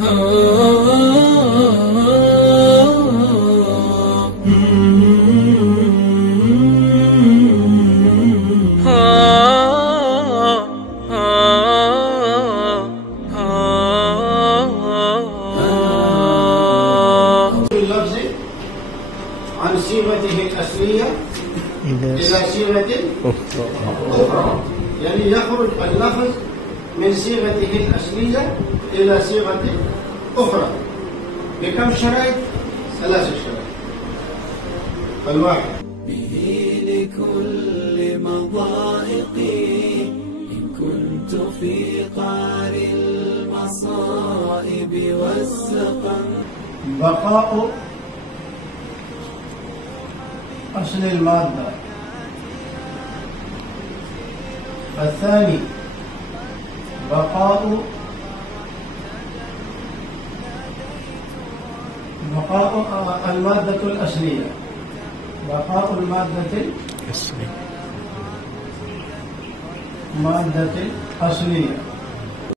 اللفظ عن صيغته الأصلية إلى صيغة أخرى، يعني يخرج اللفظ من صيغته الأصلية إلى صيغة أخرى بكم شرط؟ 3 شرائط. الواحد: به لكل مضائقي إن كنت في قعر المصائب والسقم. بقاء أصل المادة. الثاني: بقاء المادة الأصلية. بقاء المادة الأصلية.